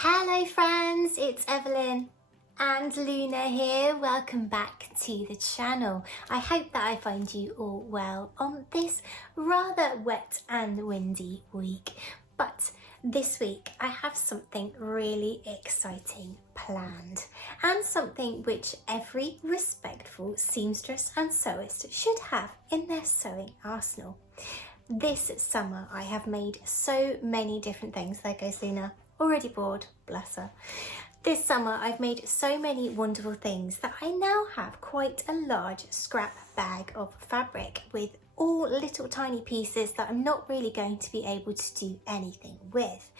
Hello friends, it's Evelyn and Luna here. Welcome back to the channel. I hope that I find you all well on this rather wet and windy week. But this week I have something really exciting planned and something which every respectful seamstress and sewist should have in their sewing arsenal. This summer I have made so many different things. There goes Luna. Already bored, bless her. This summer I've made so many wonderful things that I now have quite a large scrap bag of fabric with all little tiny pieces that I'm not really going to be able to do anything with.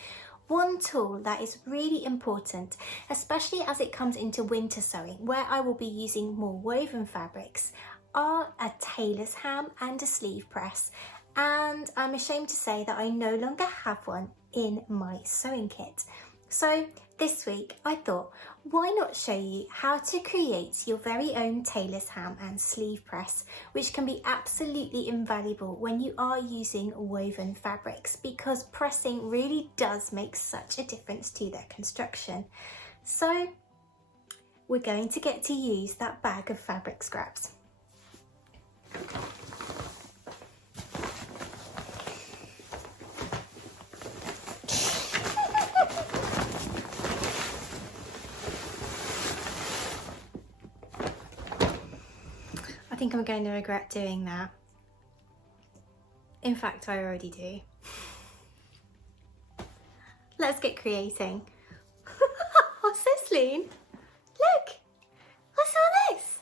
One tool that is really important, especially as it comes into winter sewing, where I will be using more woven fabrics, are a tailor's ham and a sleeve press. And I'm ashamed to say that I no longer have one in my sewing kit. So this week I thought, why not show you how to create your very own tailor's ham and sleeve press, which can be absolutely invaluable when you are using woven fabrics, because pressing really does make such a difference to their construction. So we're going to get to use that bag of fabric scraps. I think I'm going to regret doing that. In fact, I already do. Let's get creating. What's this, Loon? Look! What's all this?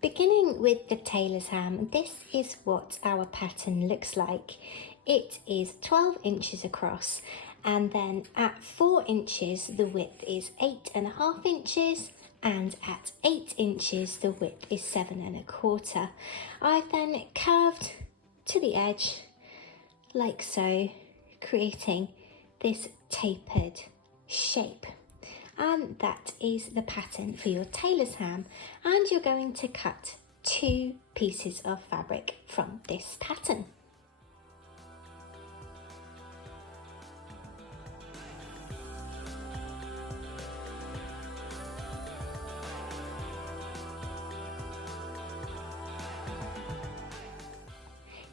Beginning with the tailor's ham, this is what our pattern looks like. It is 12 inches across, and then at 4 inches the width is 8.5 inches, and at 8 inches the width is 7.25. I've then curved to the edge like so, creating this tapered shape. And that is the pattern for your tailor's ham, and you're going to cut 2 pieces of fabric from this pattern.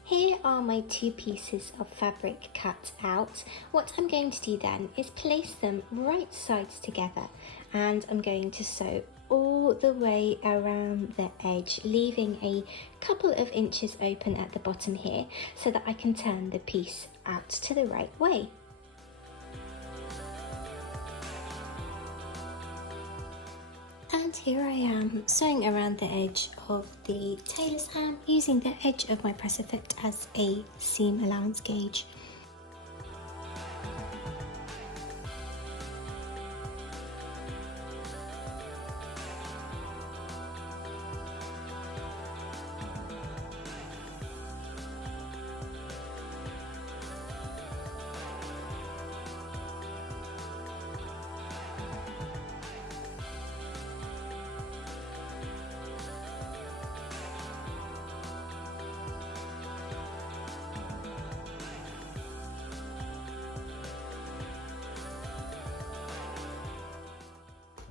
Here are my 2 pieces of fabric cut out. What I'm going to do then is place them right sides together, and I'm going to sew all the way around the edge, leaving a couple of inches open at the bottom here so that I can turn the piece out to the right way. And here I am sewing around the edge of the tailor's ham using the edge of my presser foot as a seam allowance gauge.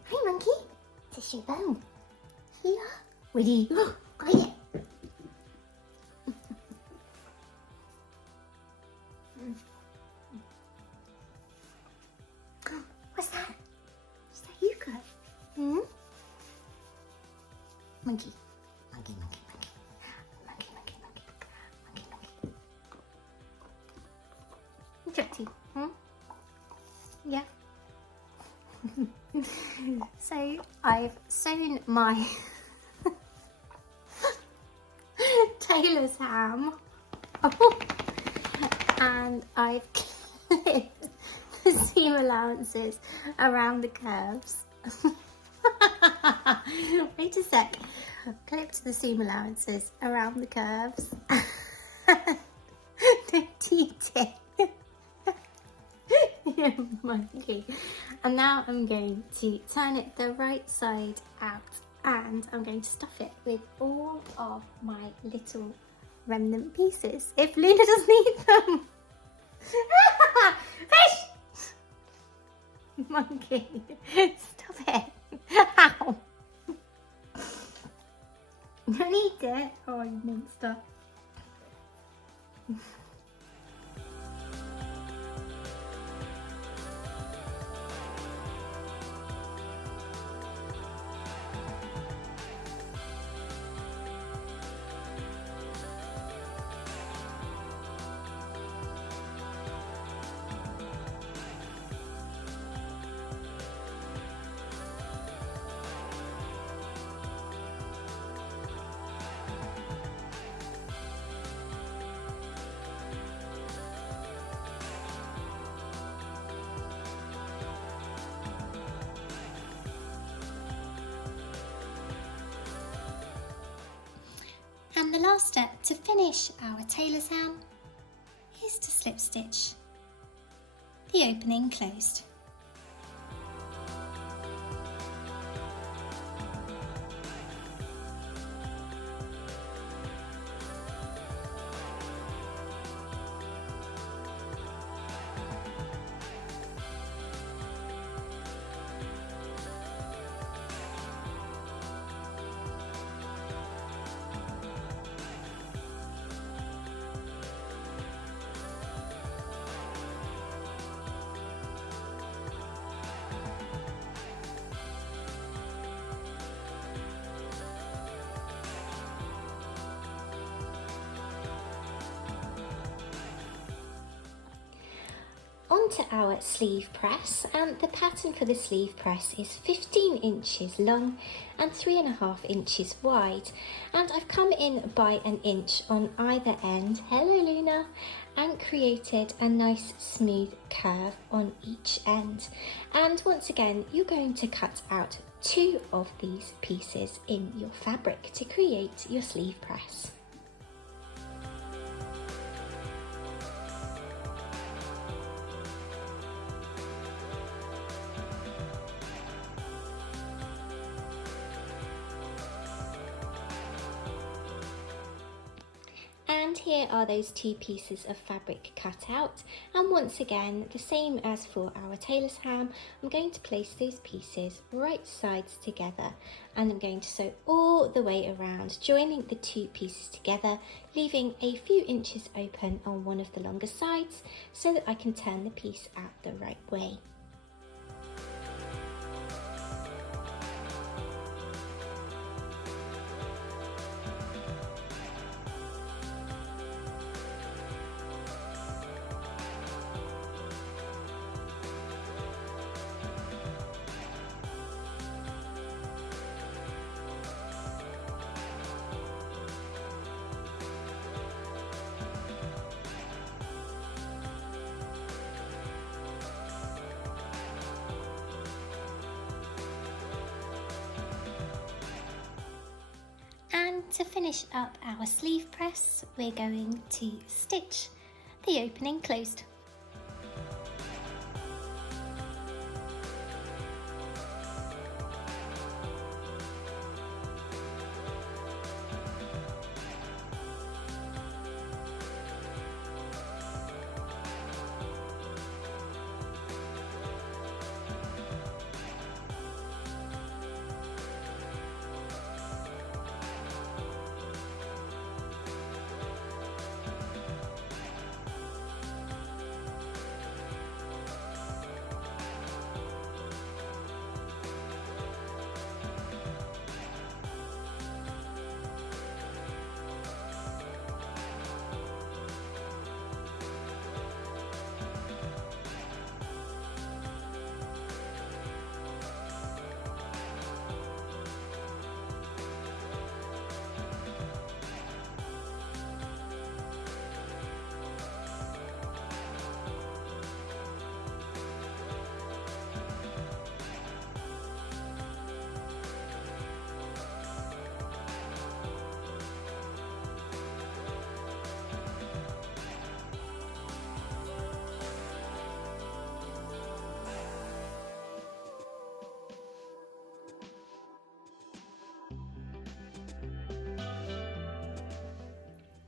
Hi monkey, this is your bone. Here, with you. Got it. What's that? Is that you got? Hmm? Monkey. Monkey, monkey, monkey. Monkey, monkey, monkey. Monkey, monkey. Jetty. Hmm? Yeah. So I've sewn my tailor's ham and I've clipped the seam allowances around the curves. Wait a sec. Clipped the seam allowances around the curves. Don't eat it. Monkey. And now I'm going to turn it the right side out and I'm going to stuff it with all of my little remnant pieces if Luna doesn't eat them. Fish! Monkey, stop it. Ow. Don't eat it. Oh, you monster. And the last step to finish our tailor's ham is to slip stitch the opening closed. Onto our sleeve press, and the pattern for the sleeve press is 15 inches long and 3.5 inches wide, and I've come in by an inch on either end, hello Luna, and created a nice smooth curve on each end. And once again, you're going to cut out 2 of these pieces in your fabric to create your sleeve press. And here are those 2 pieces of fabric cut out, and once again, the same as for our tailor's ham, I'm going to place those pieces right sides together, and I'm going to sew all the way around, joining the 2 pieces together, leaving a few inches open on one of the longer sides so that I can turn the piece out the right way. And to finish up our sleeve press, we're going to stitch the opening closed.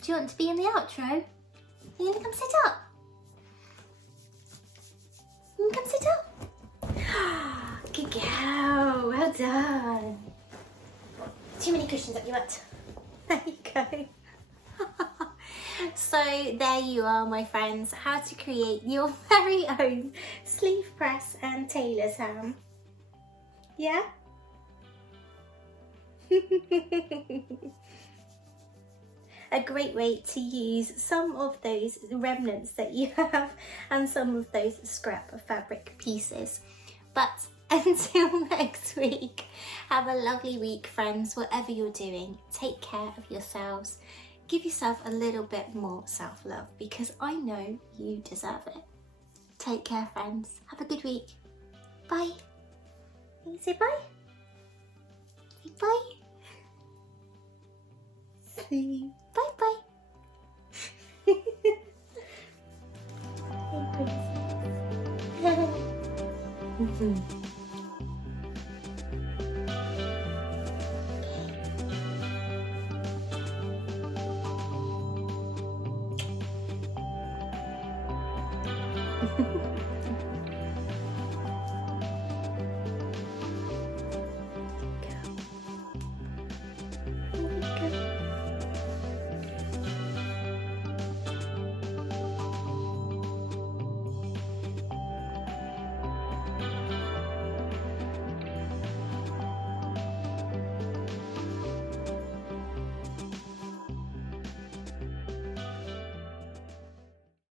Do you want to be in the outro? You gonna come sit up? You gonna come sit up? Good girl, well done. Too many cushions up your butt. There you go. So there you are, my friends, how to create your very own sleeve press and tailor's ham. Yeah? A great way to use some of those remnants that you have and some of those scrap fabric pieces. But until next week, have a lovely week, friends, whatever you're doing. Take care of yourselves. Give yourself a little bit more self-love because I know you deserve it. Take care, friends. Have a good week. Bye. Can you say bye? Say bye. Say bye-bye. Hey, princess.